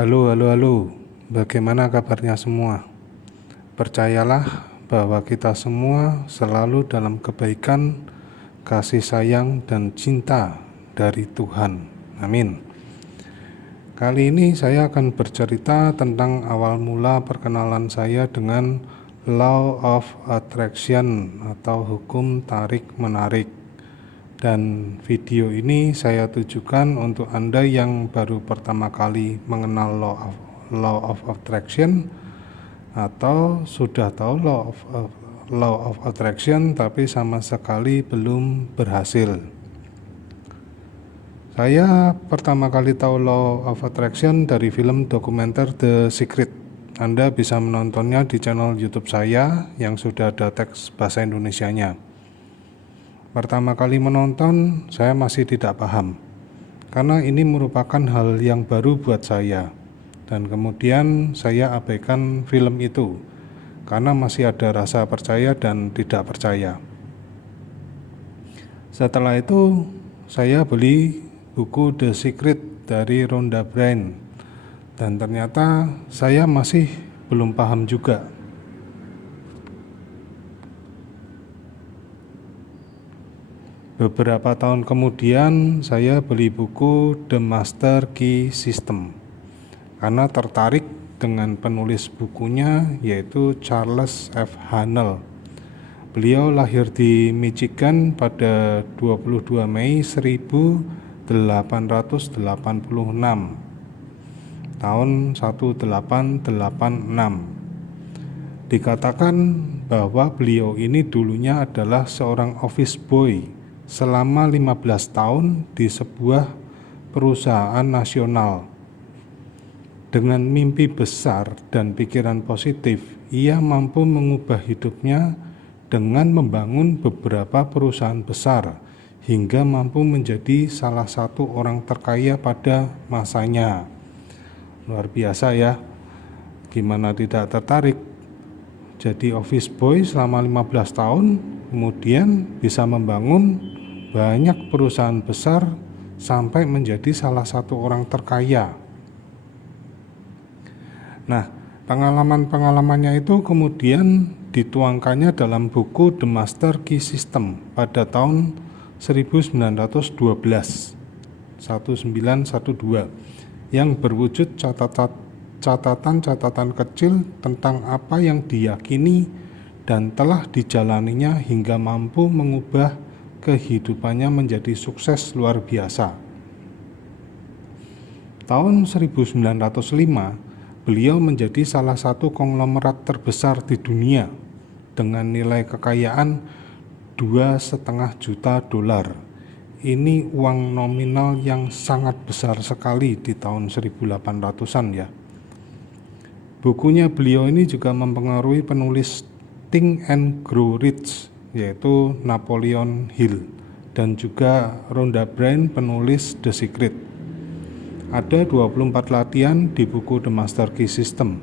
Halo, halo, halo. Bagaimana kabarnya semua? Percayalah bahwa kita semua selalu dalam kebaikan, kasih sayang, dan cinta dari Tuhan. Amin. Kali ini saya akan bercerita tentang awal mula perkenalan saya dengan Law of Attraction atau hukum tarik-menarik. Dan video ini saya tujukan untuk Anda yang baru pertama kali mengenal Law of Attraction atau sudah tahu Law of Attraction tapi sama sekali belum berhasil. Saya pertama kali tahu Law of Attraction dari film dokumenter The Secret. Anda bisa menontonnya di channel YouTube saya yang sudah ada teks bahasa Indonesianya. Pertama kali menonton, saya masih tidak paham, karena ini merupakan hal yang baru buat saya. Dan kemudian saya abaikan film itu, karena masih ada rasa percaya dan tidak percaya. Setelah itu, saya beli buku The Secret dari Rhonda Byrne, dan ternyata saya masih belum paham juga. Beberapa tahun kemudian saya beli buku The Master Key System karena tertarik dengan penulis bukunya yaitu Charles F. Haanel. Beliau lahir di Michigan pada 22 Mei 1886 tahun 1886. Dikatakan bahwa beliau ini dulunya adalah seorang office boy selama 15 tahun di sebuah perusahaan nasional. Dengan mimpi besar dan pikiran positif, ia mampu mengubah hidupnya dengan membangun beberapa perusahaan besar hingga mampu menjadi salah satu orang terkaya pada masanya. Luar biasa ya, gimana tidak tertarik? Jadi office boy selama 15 tahun, kemudian bisa membangun banyak perusahaan besar sampai menjadi salah satu orang terkaya. Nah, pengalaman-pengalamannya itu kemudian dituangkannya dalam buku The Master Key System pada tahun 1912 yang berwujud catatan-catatan kecil tentang apa yang diyakini dan telah dijalaninya hingga mampu mengubah kehidupannya menjadi sukses luar biasa. Tahun 1905, beliau menjadi salah satu konglomerat terbesar di dunia dengan nilai kekayaan $2,5 juta. Ini uang nominal yang sangat besar sekali di tahun 1800-an ya. Bukunya beliau ini juga mempengaruhi penulis Think and Grow Rich yaitu Napoleon Hill dan juga Rhonda Byrne penulis The Secret. Ada 24 latihan di buku The Master Key System.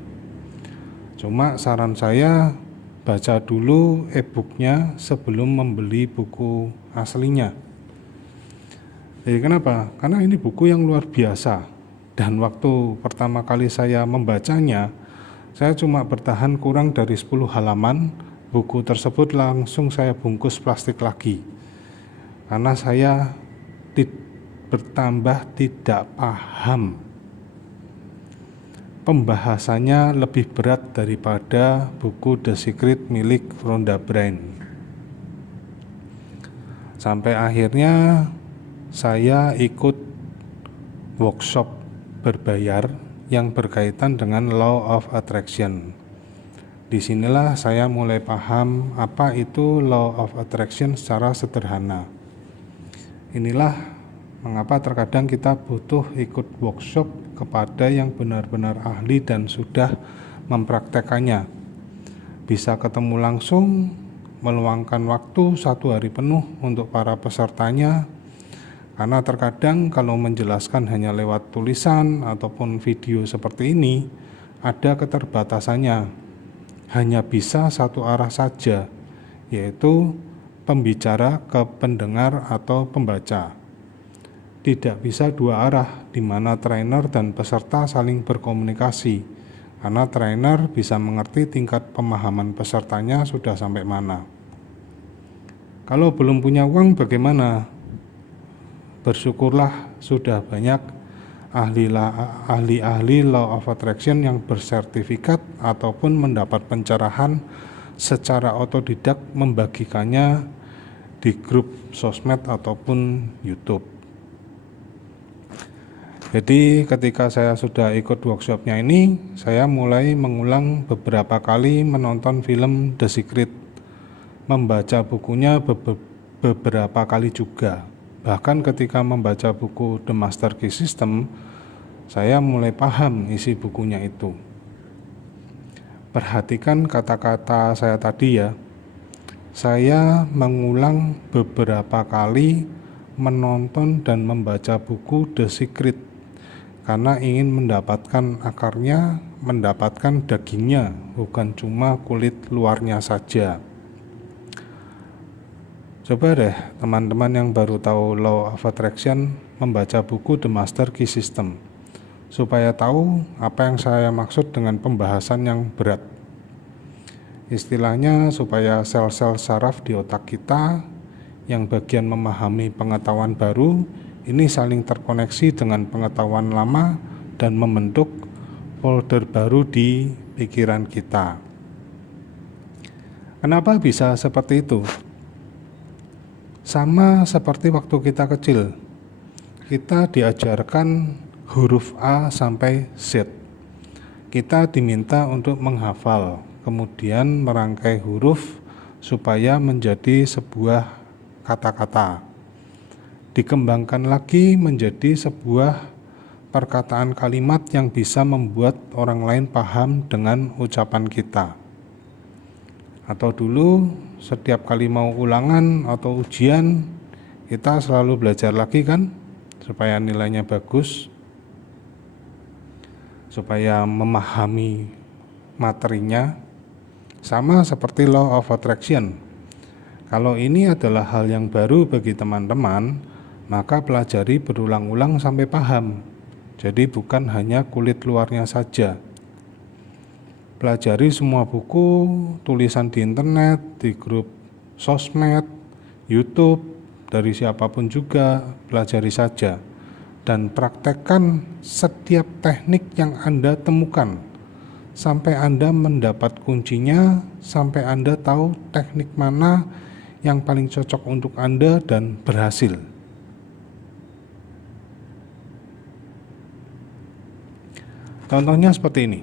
Cuma saran saya baca dulu e-booknya sebelum membeli buku aslinya. Jadi kenapa? Karena ini buku yang luar biasa dan waktu pertama kali saya membacanya saya cuma bertahan kurang dari 10 halaman. Buku tersebut langsung saya bungkus plastik lagi karena saya bertambah tidak paham. Pembahasannya lebih berat daripada buku The Secret milik Rhonda Byrne. Sampai akhirnya saya ikut workshop berbayar yang berkaitan dengan Law of Attraction. Disinilah saya mulai paham apa itu Law of Attraction secara sederhana. Inilah mengapa terkadang kita butuh ikut workshop kepada yang benar-benar ahli dan sudah mempraktekannya. Bisa ketemu langsung, meluangkan waktu 1 hari penuh untuk para pesertanya, karena terkadang kalau menjelaskan hanya lewat tulisan ataupun video seperti ini, ada keterbatasannya. Hanya bisa satu arah saja, yaitu pembicara ke pendengar atau pembaca. tidak bisa dua arah, di mana trainer dan peserta saling berkomunikasi, karena trainer bisa mengerti tingkat pemahaman pesertanya sudah sampai mana. Kalau belum punya uang bagaimana? Bersyukurlah sudah banyak ahli-ahli law of attraction yang bersertifikat ataupun mendapat pencerahan secara otodidak membagikannya di grup sosmed ataupun YouTube. Jadi ketika saya sudah ikut workshopnya ini, saya mulai mengulang beberapa kali menonton film The Secret, membaca bukunya beberapa kali juga. Bahkan ketika membaca buku The Master Key System, saya mulai paham isi bukunya itu. Perhatikan kata-kata saya tadi ya. Saya mengulang beberapa kali menonton dan membaca buku The Secret karena ingin mendapatkan akarnya, mendapatkan dagingnya, bukan cuma kulit luarnya saja. Coba deh teman-teman yang baru tahu Law of Attraction membaca buku The Master Key System, supaya tahu apa yang saya maksud dengan pembahasan yang berat. Istilahnya supaya sel-sel saraf di otak kita yang bagian memahami pengetahuan baru ini saling terkoneksi dengan pengetahuan lama dan membentuk folder baru di pikiran kita. Kenapa bisa seperti itu? Sama seperti waktu kita kecil, kita diajarkan huruf A sampai Z. Kita diminta untuk menghafal, kemudian merangkai huruf supaya menjadi sebuah kata-kata. Dikembangkan lagi menjadi sebuah perkataan kalimat yang bisa membuat orang lain paham dengan ucapan kita. Atau dulu setiap kali mau ulangan atau ujian, kita selalu belajar lagi kan, supaya nilainya bagus, supaya memahami materinya. Sama seperti Law of Attraction. Kalau ini adalah hal yang baru bagi teman-teman, maka pelajari berulang-ulang sampai paham. Jadi bukan hanya kulit luarnya saja. Pelajari semua buku, tulisan di internet, di grup sosmed, YouTube, dari siapapun juga, pelajari saja. Dan praktekkan setiap teknik yang Anda temukan, sampai Anda mendapat kuncinya, sampai Anda tahu teknik mana yang paling cocok untuk Anda dan berhasil. Contohnya seperti ini.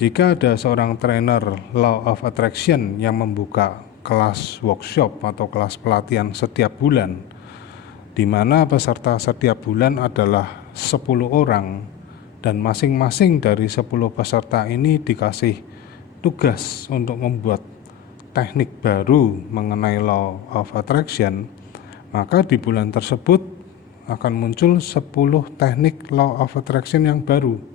Jika ada seorang trainer Law of Attraction yang membuka kelas workshop atau kelas pelatihan setiap bulan, di mana peserta setiap bulan adalah 10 orang, dan masing-masing dari 10 peserta ini dikasih tugas untuk membuat teknik baru mengenai Law of Attraction, maka di bulan tersebut akan muncul 10 teknik Law of Attraction yang baru.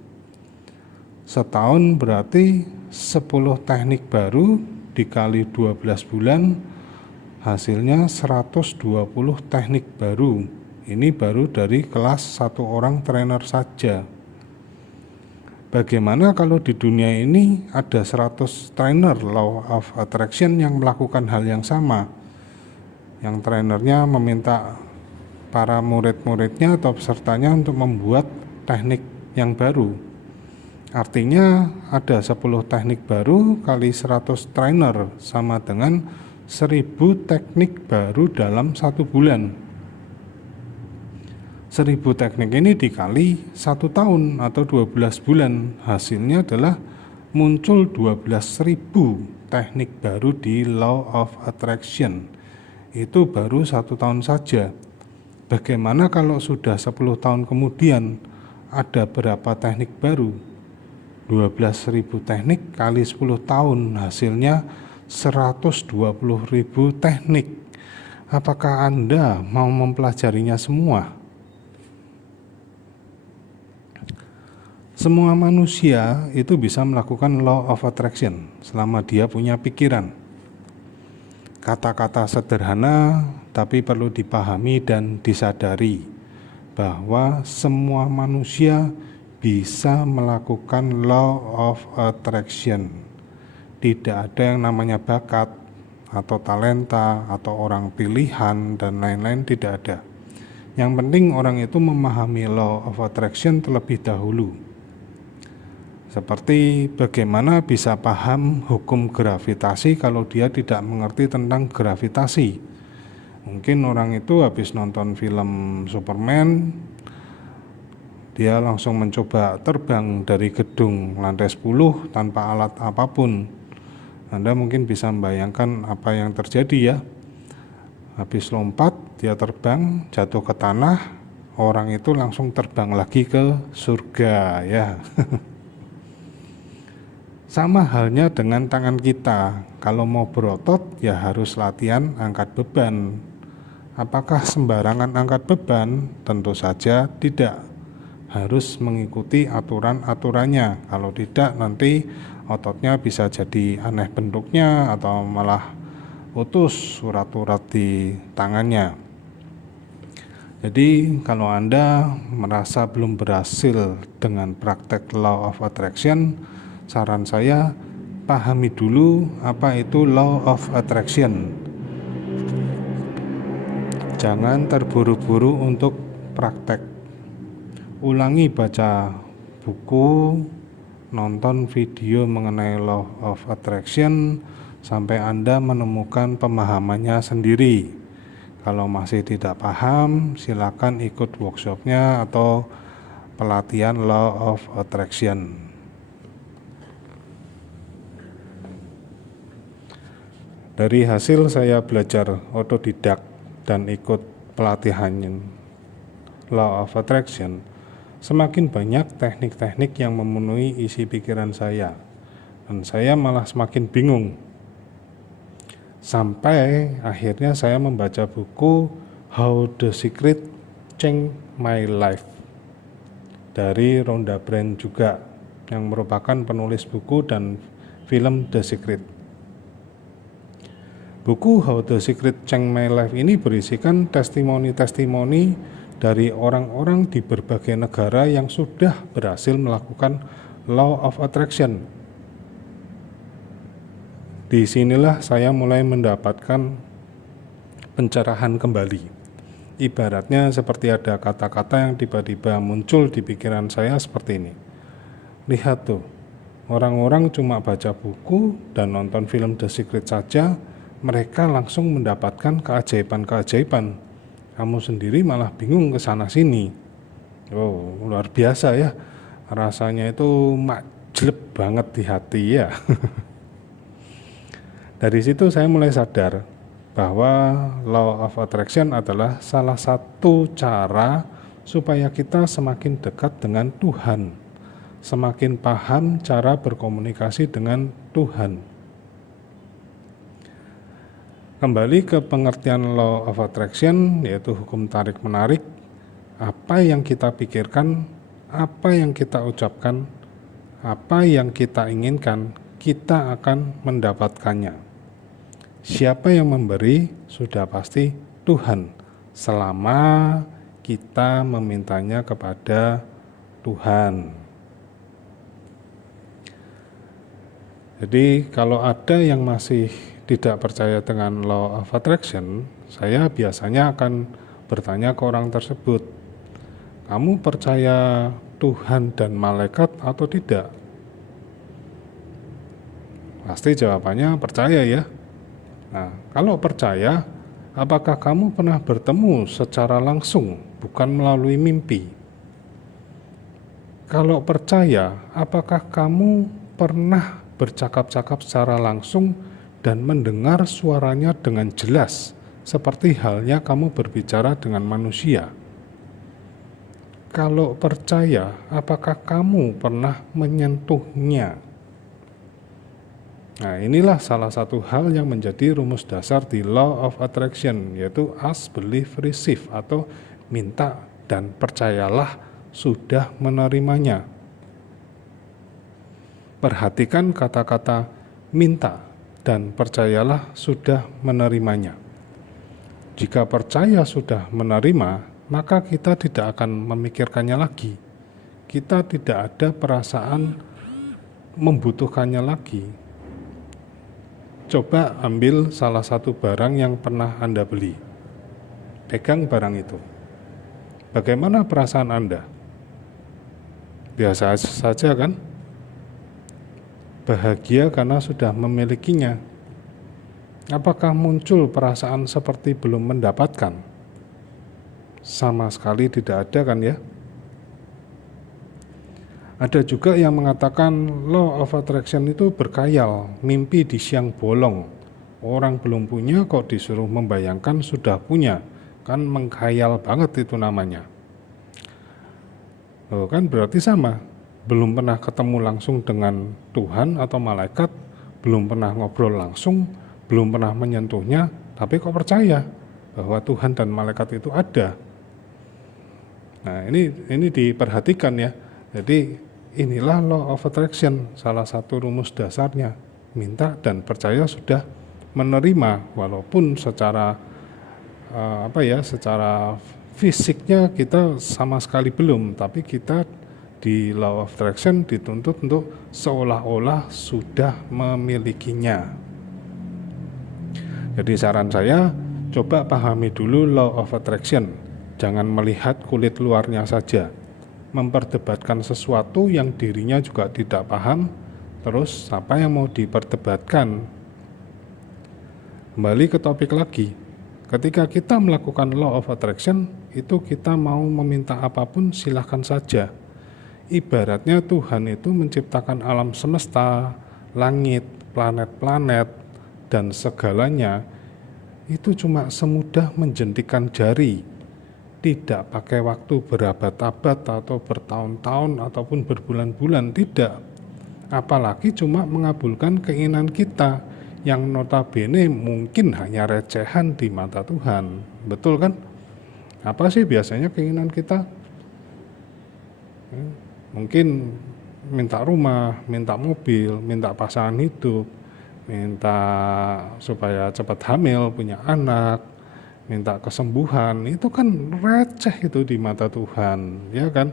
Setahun berarti 10 teknik baru dikali 12 bulan, hasilnya 120 teknik baru. Ini baru dari kelas 1 orang trainer saja. Bagaimana kalau di dunia ini ada 100 trainer Law of Attraction yang melakukan hal yang sama? Yang trainernya meminta para murid-muridnya atau pesertanya untuk membuat teknik yang baru. Artinya ada 10 teknik baru kali 100 trainer sama dengan 1000 teknik baru dalam 1 bulan. 1000 teknik ini dikali 1 tahun atau 12 bulan, hasilnya adalah muncul 12.000 teknik baru di Law of Attraction. Itu baru 1 tahun saja. Bagaimana kalau sudah 10 tahun kemudian ada berapa teknik baru? 12.000 teknik kali 10 tahun, hasilnya 120.000 teknik. Apakah Anda mau mempelajarinya semua? Semua manusia itu bisa melakukan Law of Attraction selama dia punya pikiran. Kata-kata sederhana tapi perlu dipahami dan disadari. bahwa semua manusia bisa melakukan law of attraction. Tidak ada yang namanya bakat atau talenta atau orang pilihan dan lain-lain, tidak ada. Yang penting orang itu memahami law of attraction terlebih dahulu. Seperti bagaimana bisa paham hukum gravitasi kalau dia tidak mengerti tentang gravitasi. Mungkin orang itu habis nonton film Superman, dia langsung mencoba terbang dari gedung lantai 10 tanpa alat apapun. Anda mungkin bisa membayangkan apa yang terjadi ya. Habis lompat, dia terbang, jatuh ke tanah, orang itu langsung terbang lagi ke surga ya. Sama halnya dengan tangan kita, kalau mau berotot ya harus latihan angkat beban. Apakah sembarangan angkat beban? Tentu saja tidak. Harus mengikuti aturan-aturannya. Kalau tidak nanti ototnya bisa jadi aneh bentuknya atau malah putus urat-urat di tangannya. Jadi kalau Anda merasa belum berhasil dengan praktek law of attraction, saran saya pahami dulu apa itu law of attraction. Jangan terburu-buru untuk praktek. Ulangi baca buku, nonton video mengenai law of attraction sampai Anda menemukan pemahamannya sendiri. Kalau masih tidak paham, silakan ikut workshopnya atau pelatihan law of attraction. Dari hasil saya belajar otodidak dan ikut pelatihan law of attraction, semakin banyak teknik-teknik yang memenuhi isi pikiran saya, dan saya malah semakin bingung. Sampai akhirnya saya membaca buku How the Secret Changed My Life dari Rhonda Byrne juga, yang merupakan penulis buku dan film The Secret. Buku How the Secret Changed My Life ini berisikan testimoni-testimoni dari orang-orang di berbagai negara yang sudah berhasil melakukan law of attraction. Di sinilah saya mulai mendapatkan pencerahan kembali. Ibaratnya seperti ada kata-kata yang tiba-tiba muncul di pikiran saya seperti ini. Lihat tuh, orang-orang cuma baca buku dan nonton film The Secret saja, mereka langsung mendapatkan keajaiban-keajaiban. Kamu sendiri malah bingung ke sana sini. Oh, luar biasa ya. Rasanya itu majleb banget di hati ya. Dari situ saya mulai sadar bahwa law of attraction adalah salah satu cara supaya kita semakin dekat dengan Tuhan, semakin paham cara berkomunikasi dengan Tuhan. Kembali ke pengertian law of attraction, yaitu hukum tarik-menarik. Apa yang kita pikirkan, apa yang kita ucapkan, apa yang kita inginkan, kita akan mendapatkannya. Siapa yang memberi sudah pasti Tuhan, selama kita memintanya kepada Tuhan. Jadi kalau ada yang masih tidak percaya dengan law of attraction, saya biasanya akan bertanya ke orang tersebut, kamu percaya Tuhan dan malaikat atau tidak? Pasti jawabannya percaya ya. Nah, kalau percaya, apakah kamu pernah bertemu secara langsung, bukan melalui mimpi? Kalau percaya, apakah kamu pernah bercakap-cakap secara langsung dan mendengar suaranya dengan jelas, seperti halnya kamu berbicara dengan manusia? Kalau percaya, apakah kamu pernah menyentuhnya? Nah, inilah salah satu hal yang menjadi rumus dasar di law of attraction, yaitu ask, believe, receive, atau minta dan percayalah sudah menerimanya. Perhatikan kata-kata minta dan percayalah sudah menerimanya. Jika percaya sudah menerima, maka kita tidak akan memikirkannya lagi. Kita tidak ada perasaan membutuhkannya lagi. Coba ambil salah satu barang yang pernah Anda beli. Pegang barang itu. Bagaimana perasaan Anda? Biasa saja kan? Bahagia karena sudah memilikinya. Apakah muncul perasaan seperti belum mendapatkan? Sama sekali tidak ada kan ya? Ada juga yang mengatakan law of attraction itu berkhayal, mimpi di siang bolong. Orang belum punya kok disuruh membayangkan sudah punya. Kan mengkhayal banget itu namanya. Kan berarti sama. Belum pernah ketemu langsung dengan Tuhan atau malaikat, belum pernah ngobrol langsung, belum pernah menyentuhnya, tapi kok percaya bahwa Tuhan dan malaikat itu ada. Nah, ini diperhatikan ya. Jadi inilah law of attraction, salah satu rumus dasarnya. Minta dan percaya sudah menerima, walaupun secara secara fisiknya kita sama sekali belum, tapi kita di law of attraction dituntut untuk seolah-olah sudah memilikinya. Jadi saran saya, coba pahami dulu law of attraction. Jangan melihat kulit luarnya saja. Memperdebatkan sesuatu yang dirinya juga tidak paham, terus apa yang mau diperdebatkan? Kembali ke topik lagi. Ketika kita melakukan law of attraction, itu kita mau meminta apapun silahkan saja. Ibaratnya Tuhan itu menciptakan alam semesta, langit, planet-planet, dan segalanya itu cuma semudah menjentikan jari. Tidak pakai waktu berabad-abad atau bertahun-tahun ataupun berbulan-bulan, tidak. Apalagi cuma mengabulkan keinginan kita yang notabene mungkin hanya recehan di mata Tuhan. Betul kan? Apa sih biasanya keinginan kita? Mungkin minta rumah, minta mobil, minta pasangan hidup, minta supaya cepat hamil, punya anak, minta kesembuhan. Itu kan receh itu di mata Tuhan, ya kan?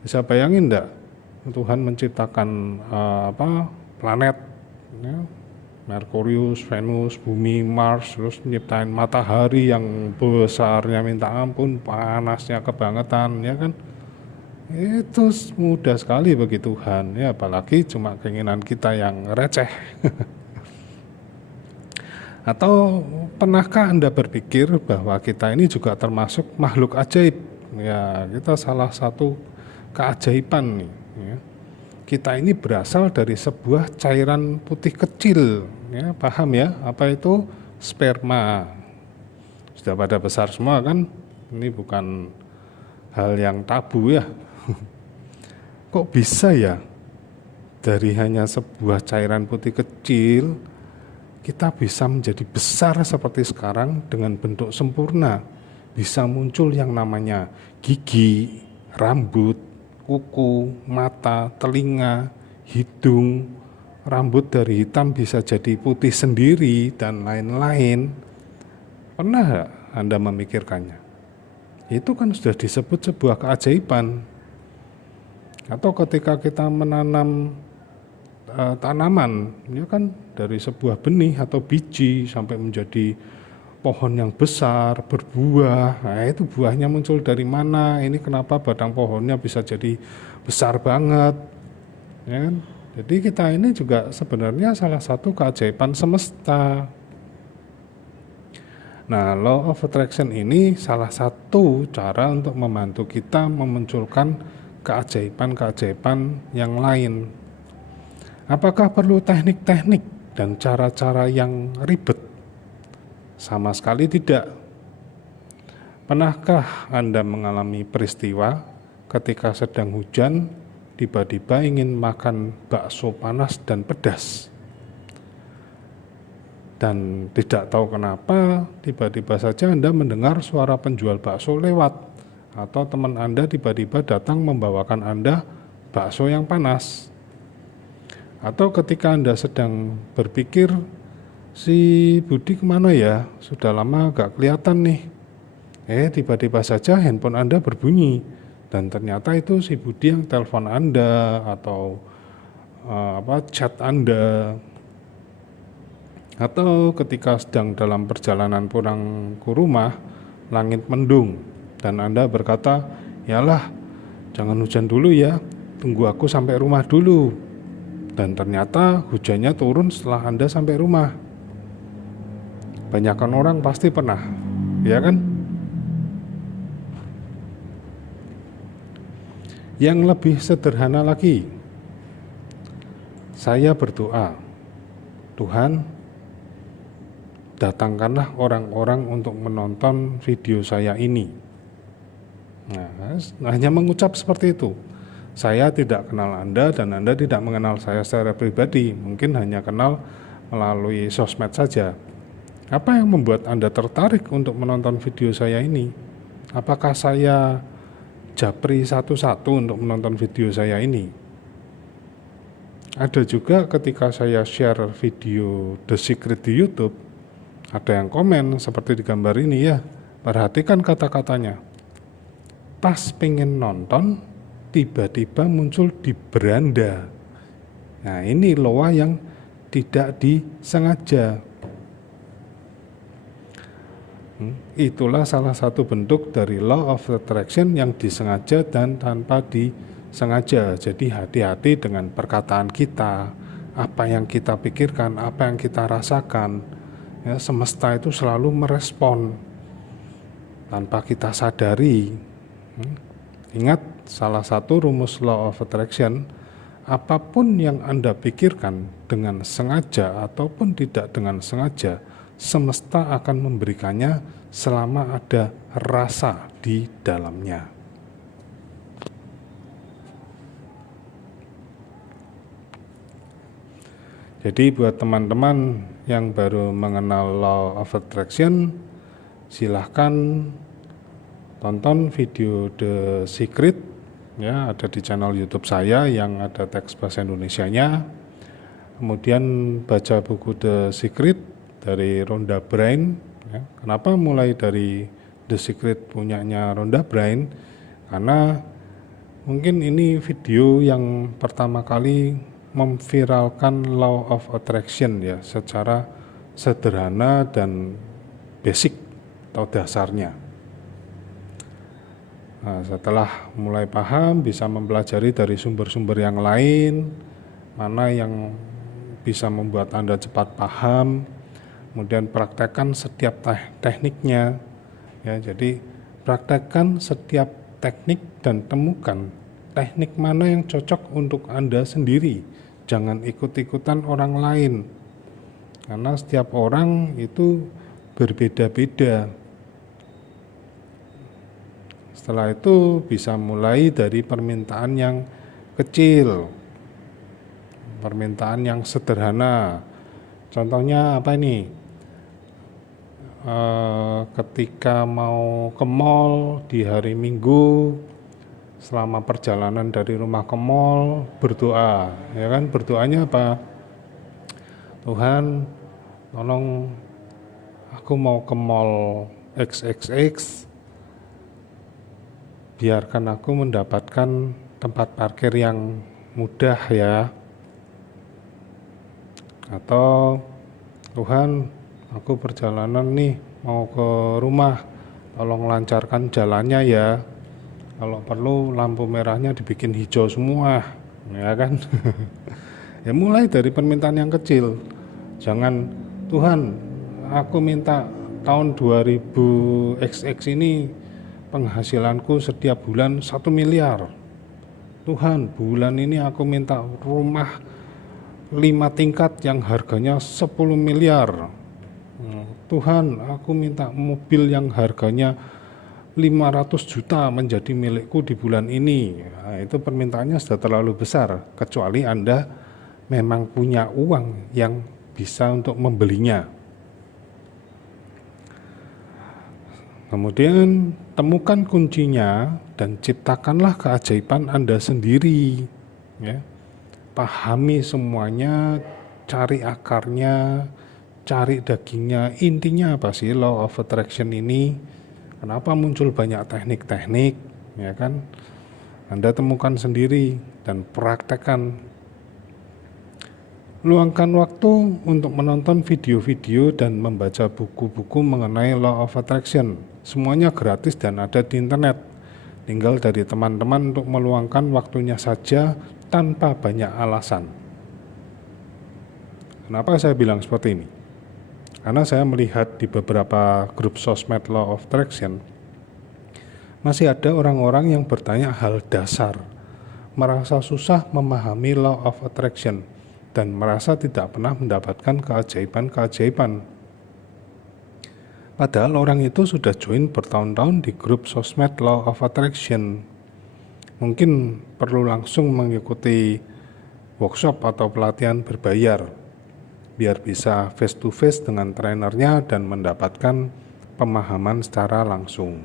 Bisa bayangin enggak? Tuhan menciptakan planet, ya, Merkurius, Venus, Bumi, Mars, terus menciptakan matahari yang besarnya minta ampun, panasnya kebangetan, ya kan? Itu mudah sekali bagi Tuhan, ya, apalagi cuma keinginan kita yang receh. Atau pernahkah Anda berpikir bahwa kita ini juga termasuk makhluk ajaib? Ya, kita salah satu keajaiban nih, ya. Kita ini berasal dari sebuah cairan putih kecil, ya, paham ya? Apa itu sperma? Sudah pada besar semua kan? Ini bukan hal yang tabu ya. Kok bisa ya dari hanya sebuah cairan putih kecil kita bisa menjadi besar seperti sekarang dengan bentuk sempurna, bisa muncul yang namanya gigi, rambut, kuku, mata, telinga, hidung, rambut dari hitam bisa jadi putih sendiri dan lain-lain. Pernah gak Anda memikirkannya? Itu kan sudah disebut sebuah keajaiban. Atau ketika kita menanam tanaman, ya kan, dari sebuah benih atau biji sampai menjadi pohon yang besar, berbuah. Nah, itu buahnya muncul dari mana? Ini kenapa batang pohonnya bisa jadi besar banget? Ya kan? Jadi kita ini juga sebenarnya salah satu keajaiban semesta. Nah, law of attraction ini salah satu cara untuk membantu kita memunculkan keajaiban-keajaiban yang lain. Apakah perlu teknik-teknik dan cara-cara yang ribet? Sama sekali tidak. Pernahkah Anda mengalami peristiwa ketika sedang hujan, tiba-tiba ingin makan bakso panas dan pedas? Dan tidak tahu kenapa, tiba-tiba saja Anda mendengar suara penjual bakso lewat, atau teman Anda tiba-tiba datang membawakan Anda bakso yang panas. Atau ketika Anda sedang berpikir, si Budi kemana ya? Sudah lama gak kelihatan nih. Tiba-tiba saja handphone Anda berbunyi dan ternyata itu si Budi yang telepon Anda atau chat Anda, atau ketika sedang dalam perjalanan pulang ke rumah, langit mendung dan Anda berkata, "Yalah, jangan hujan dulu ya, tunggu aku sampai rumah dulu." Dan ternyata hujannya turun setelah Anda sampai rumah. Banyakan orang pasti pernah, ya kan? Yang lebih sederhana lagi, saya berdoa, Tuhan, datangkanlah orang-orang untuk menonton video saya ini. Nah, hanya mengucap seperti itu. Saya tidak kenal Anda dan Anda tidak mengenal saya secara pribadi, mungkin hanya kenal melalui sosmed saja. Apa yang membuat Anda tertarik untuk menonton video saya ini? Apakah saya japri satu-satu untuk menonton video saya ini? Ada juga ketika saya share video The Secret di YouTube, ada yang komen seperti di gambar ini ya. Perhatikan kata-katanya. Pas pengen nonton, tiba-tiba muncul di beranda. Nah, ini loa yang tidak disengaja. Itulah salah satu bentuk dari law of attraction yang disengaja dan tanpa disengaja. Jadi hati-hati dengan perkataan kita, apa yang kita pikirkan, apa yang kita rasakan. Ya, semesta itu selalu merespon tanpa kita sadari. Ingat, salah satu rumus law of attraction, apapun yang Anda pikirkan dengan sengaja ataupun tidak dengan sengaja, semesta akan memberikannya selama ada rasa di dalamnya. Jadi buat teman-teman yang baru mengenal law of attraction, silahkan tonton video The Secret, ya, ada di channel YouTube saya yang ada teks bahasa Indonesianya. Kemudian baca buku The Secret dari Rhonda Byrne. Ya. Kenapa mulai dari The Secret punyanya Rhonda Byrne? Karena mungkin ini video yang pertama kali memviralkan law of attraction ya, secara sederhana dan basic atau dasarnya. Nah, setelah mulai paham, bisa mempelajari dari sumber-sumber yang lain, mana yang bisa membuat Anda cepat paham, kemudian praktekkan setiap tekniknya. Ya, jadi praktekkan setiap teknik dan temukan teknik mana yang cocok untuk Anda sendiri. Jangan ikut-ikutan orang lain, karena setiap orang itu berbeda-beda. Setelah itu bisa mulai dari permintaan yang kecil, permintaan yang sederhana. Contohnya apa ini? Ketika mau ke mall di hari Minggu, selama perjalanan dari rumah ke mall, berdoa, ya kan? Berdoanya apa? Tuhan, tolong aku mau ke mall XXX, biarkan aku mendapatkan tempat parkir yang mudah ya. Atau Tuhan, aku perjalanan nih mau ke rumah, tolong lancarkan jalannya ya. Kalau perlu lampu merahnya dibikin hijau semua, ya kan? Ya mulai dari permintaan yang kecil. Jangan, Tuhan, aku minta tahun 2000 XX ini penghasilanku setiap bulan 1 miliar. Tuhan, bulan ini aku minta rumah 5 tingkat yang harganya 10 miliar. Tuhan, aku minta mobil yang harganya 500 juta menjadi milikku di bulan ini. Nah, itu permintaannya sudah terlalu besar, kecuali Anda memang punya uang yang bisa untuk membelinya. Kemudian temukan kuncinya dan ciptakanlah keajaiban Anda sendiri. Ya. Pahami semuanya, cari akarnya, cari dagingnya. Intinya apa sih law of attraction ini? Kenapa muncul banyak teknik-teknik, ya kan? Anda temukan sendiri dan praktekkan. Luangkan waktu untuk menonton video-video dan membaca buku-buku mengenai Law of Attraction. Semuanya gratis dan ada di internet. Tinggal dari teman-teman untuk meluangkan waktunya saja tanpa banyak alasan. Kenapa saya bilang seperti ini? Karena saya melihat di beberapa grup sosmed Law of Attraction, masih ada orang-orang yang bertanya hal dasar, merasa susah memahami Law of Attraction, dan merasa tidak pernah mendapatkan keajaiban-keajaiban. Padahal orang itu sudah join bertahun-tahun di grup sosmed Law of Attraction. Mungkin perlu langsung mengikuti workshop atau pelatihan berbayar, biar bisa face to face dengan trainernya dan mendapatkan pemahaman secara langsung.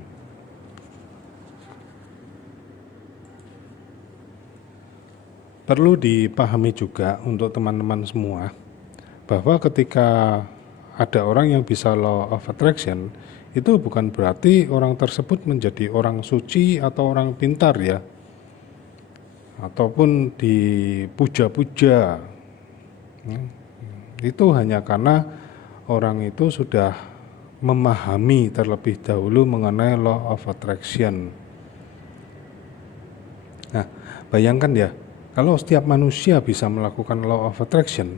Perlu dipahami juga untuk teman-teman semua bahwa ketika ada orang yang bisa Law of Attraction, itu bukan berarti orang tersebut menjadi orang suci atau orang pintar ya, ataupun dipuja-puja. Itu hanya karena orang itu sudah memahami terlebih dahulu mengenai Law of Attraction. Nah, bayangkan ya, kalau setiap manusia bisa melakukan Law of Attraction,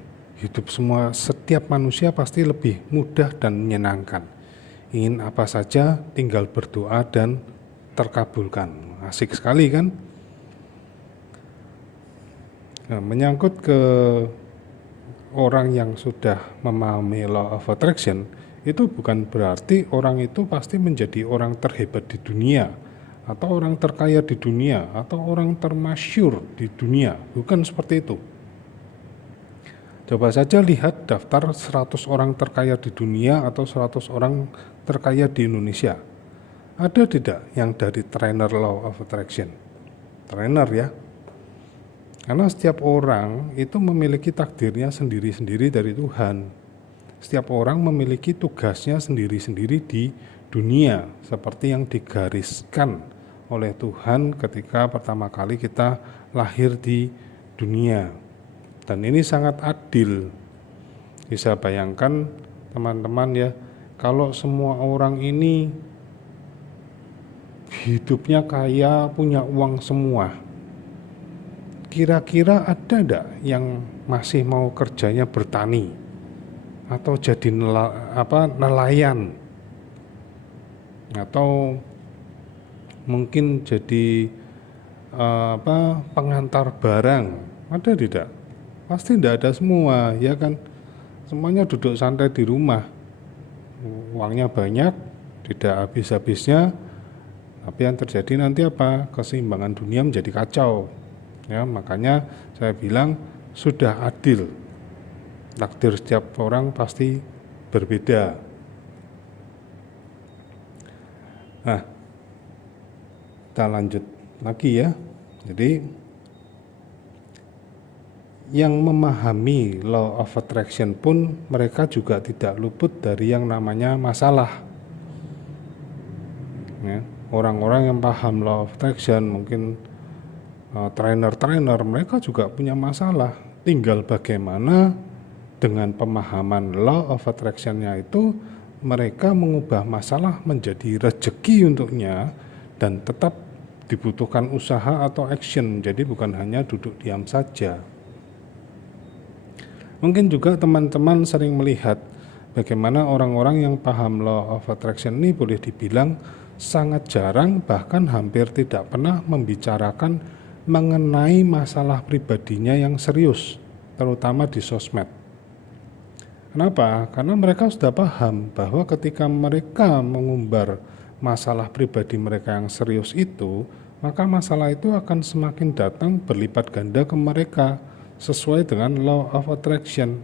setiap manusia pasti lebih mudah dan menyenangkan. Ingin apa saja tinggal berdoa dan terkabulkan. Asik sekali kan? Nah, menyangkut ke orang yang sudah memahami Law of Attraction, itu bukan berarti orang itu pasti menjadi orang terhebat di dunia, atau orang terkaya di dunia, atau orang termasyhur di dunia. Bukan seperti itu. Coba saja lihat daftar 100 orang terkaya di dunia atau 100 orang terkaya di Indonesia. Ada tidak yang dari trainer Law of Attraction? Trainer ya. Karena setiap orang itu memiliki takdirnya sendiri-sendiri dari Tuhan. Setiap orang memiliki tugasnya sendiri-sendiri di dunia, seperti yang digariskan oleh Tuhan ketika pertama kali kita lahir di dunia. Dan ini sangat adil. Bisa bayangkan teman-teman ya, kalau semua orang ini hidupnya kaya, punya uang semua, kira-kira ada enggak yang masih mau kerjanya bertani atau jadi nelayan atau mungkin jadi pengantar barang? Ada tidak? Pasti tidak ada semua, ya kan? Semuanya duduk santai di rumah, uangnya banyak, tidak habis-habisnya, tapi yang terjadi nanti apa? Keseimbangan dunia menjadi kacau. Ya, makanya saya bilang sudah adil. Takdir setiap orang pasti berbeda. Nah, kita lanjut lagi ya. Jadi yang memahami Law of Attraction pun mereka juga tidak luput dari yang namanya masalah. Ya, orang-orang yang paham Law of Attraction, mungkin trainer-trainer, mereka juga punya masalah. Tinggal bagaimana dengan pemahaman Law of Attraction-nya itu mereka mengubah masalah menjadi rezeki untuknya, dan tetap dibutuhkan usaha atau action. Jadi bukan hanya duduk diam saja. Mungkin juga teman-teman sering melihat bagaimana orang-orang yang paham Law of Attraction ini boleh dibilang sangat jarang, bahkan hampir tidak pernah membicarakan mengenai masalah pribadinya yang serius, terutama di sosmed. Kenapa? Karena mereka sudah paham bahwa ketika mereka mengumbar masalah pribadi mereka yang serius itu, maka masalah itu akan semakin datang berlipat ganda ke mereka, sesuai dengan Law of Attraction.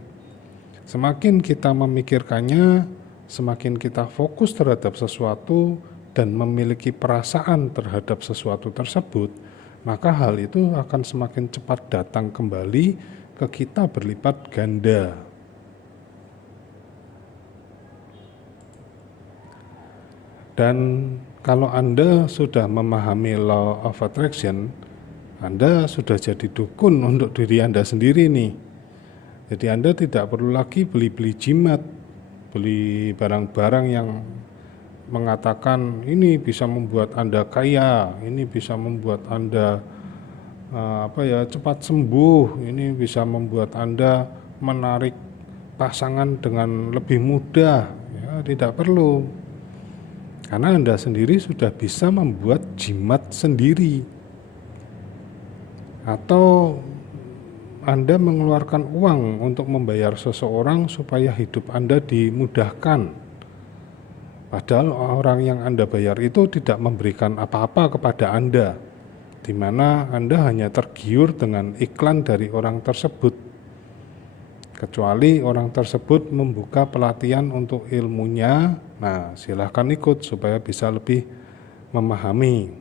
Semakin kita memikirkannya, semakin kita fokus terhadap sesuatu dan memiliki perasaan terhadap sesuatu tersebut, maka hal itu akan semakin cepat datang kembali ke kita berlipat ganda. Dan kalau Anda sudah memahami law of attraction, Anda sudah jadi dukun untuk diri Anda sendiri nih. Jadi Anda tidak perlu lagi beli-beli jimat, beli barang-barang yang mengatakan ini bisa membuat Anda kaya, ini bisa membuat Anda cepat sembuh, ini bisa membuat Anda menarik pasangan dengan lebih mudah. Ya, tidak perlu. Karena Anda sendiri sudah bisa membuat jimat sendiri. Atau Anda mengeluarkan uang untuk membayar seseorang supaya hidup Anda dimudahkan. Padahal orang yang Anda bayar itu tidak memberikan apa-apa kepada Anda, di mana Anda hanya tergiur dengan iklan dari orang tersebut. Kecuali orang tersebut membuka pelatihan untuk ilmunya, nah silahkan ikut supaya bisa lebih memahami.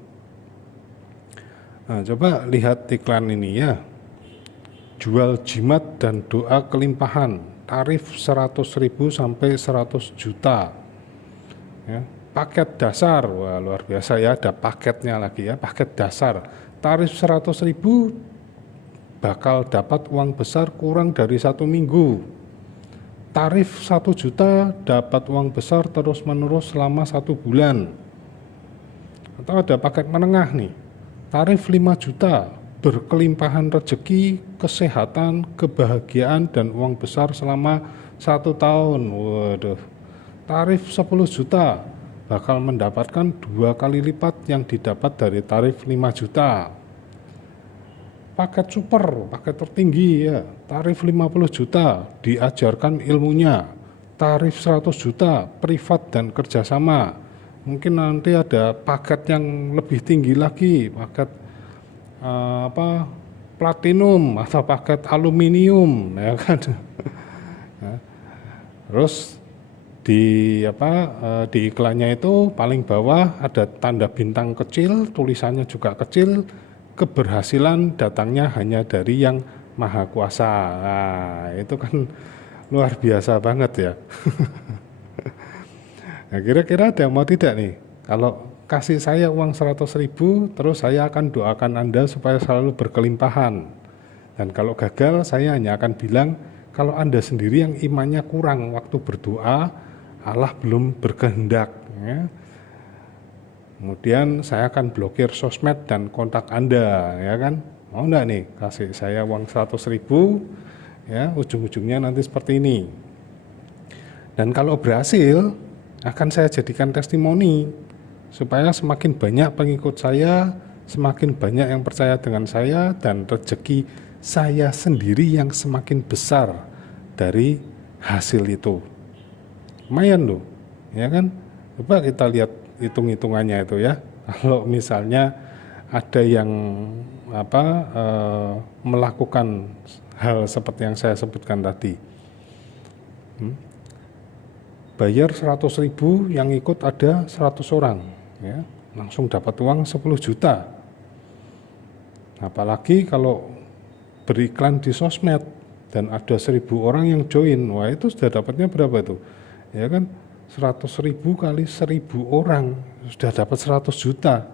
Nah, coba lihat iklan ini ya. Jual jimat dan doa kelimpahan, tarif 100.000 sampai 100 juta. Ya, paket dasar, wah luar biasa ya, ada paketnya lagi ya, paket dasar. Tarif 100.000 bakal dapat uang besar kurang dari 1 minggu. Tarif 1 juta dapat uang besar terus menerus selama 1 bulan. Atau ada paket menengah nih, tarif 5 juta, berkelimpahan rezeki, kesehatan, kebahagiaan, dan uang besar selama 1 tahun. Waduh. Tarif 10 juta bakal mendapatkan 2 kali lipat yang didapat dari tarif 5 juta. Paket super, paket tertinggi ya, tarif 50 juta, diajarkan ilmunya. Tarif 100 juta, privat dan kerjasama. Mungkin nanti ada paket yang lebih tinggi lagi, paket platinum atau paket aluminium, ya kan. Terus di iklannya itu paling bawah ada tanda bintang kecil, tulisannya juga kecil, keberhasilan datangnya hanya dari yang maha kuasa. Nah, itu kan luar biasa banget ya. Nah, kira-kira ada yang mau tidak nih? Kalau kasih saya uang 100.000, terus saya akan doakan Anda supaya selalu berkelimpahan. Dan kalau gagal, saya hanya akan bilang, kalau Anda sendiri yang imannya kurang waktu berdoa, Allah belum berkehendak. Ya. Kemudian saya akan blokir sosmed dan kontak Anda, ya kan? Mau enggak nih kasih saya uang 100.000, ya ujung-ujungnya nanti seperti ini. Dan kalau berhasil, akan saya jadikan testimoni supaya semakin banyak pengikut saya, semakin banyak yang percaya dengan saya, dan rezeki saya sendiri yang semakin besar dari hasil itu. Lumayan loh, ya kan? Coba kita lihat hitung-hitungannya itu ya. Kalau misalnya ada yang melakukan hal seperti yang saya sebutkan tadi, bayar 100.000, yang ikut ada 100 orang, ya, langsung dapat uang 10 juta. Apalagi kalau beriklan di sosmed dan ada 1.000 orang yang join, wah itu sudah dapatnya berapa itu? Ya kan, 100.000 kali 1.000 orang sudah dapat 100 juta.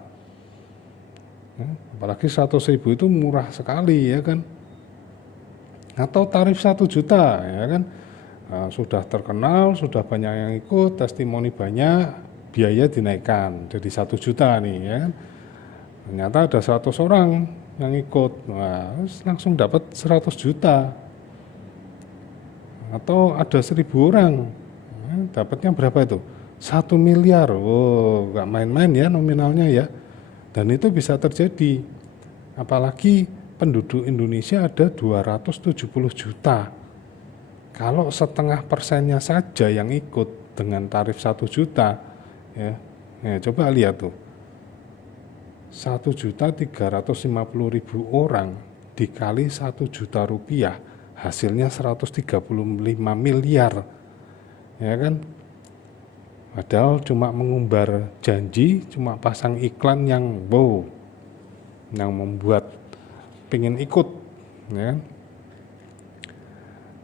Ya, apalagi 100.000 itu murah sekali, ya kan. Atau tarif 1 juta, ya kan. Nah, sudah terkenal, sudah banyak yang ikut, testimoni banyak, biaya dinaikkan jadi 1 juta nih, ya kan. Ternyata ada 100 orang yang ikut, nah, langsung dapat 100 juta. Atau ada 1.000 orang, dapatnya berapa itu? 1 miliar. Oh, gak main-main ya nominalnya ya. Dan itu bisa terjadi. Apalagi penduduk Indonesia ada 270 juta. Kalau 0,5% saja yang ikut dengan tarif 1 juta, ya coba lihat tuh. 1.350.000 orang dikali 1 juta rupiah, hasilnya 135 miliar. Ya kan, padahal cuma mengumbar janji, cuma pasang iklan yang wow, yang membuat pengen ikut, ya.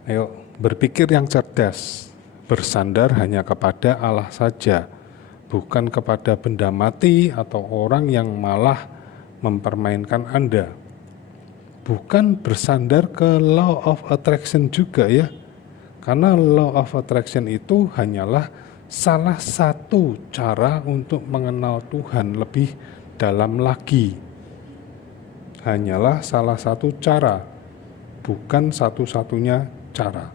Ayo berpikir yang cerdas, bersandar hanya kepada Allah saja, bukan kepada benda mati atau orang yang malah mempermainkan Anda. Bukan bersandar ke law of attraction juga ya, karena law of attraction itu hanyalah salah satu cara untuk mengenal Tuhan lebih dalam lagi. Hanyalah salah satu cara, bukan satu-satunya cara.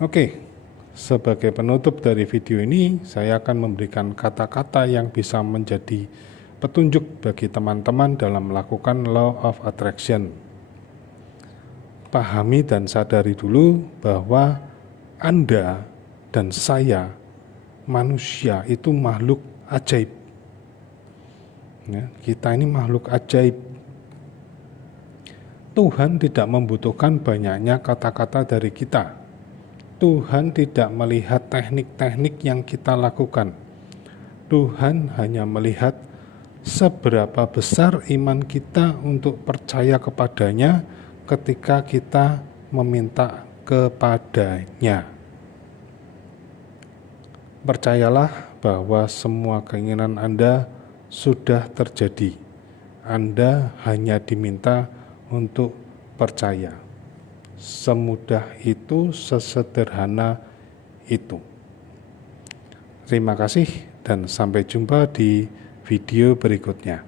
Oke, sebagai penutup dari video ini, saya akan memberikan kata-kata yang bisa menjadi petunjuk bagi teman-teman dalam melakukan law of attraction. Pahami dan sadari dulu bahwa Anda dan saya, manusia, itu makhluk ajaib. Ya, kita ini makhluk ajaib. Tuhan tidak membutuhkan banyaknya kata-kata dari kita. Tuhan tidak melihat teknik-teknik yang kita lakukan. Tuhan hanya melihat seberapa besar iman kita untuk percaya kepadanya ketika kita meminta kepadanya. Percayalah bahwa semua keinginan Anda sudah terjadi. Anda hanya diminta untuk percaya. Semudah itu, sesederhana itu. Terima kasih dan sampai jumpa di video berikutnya.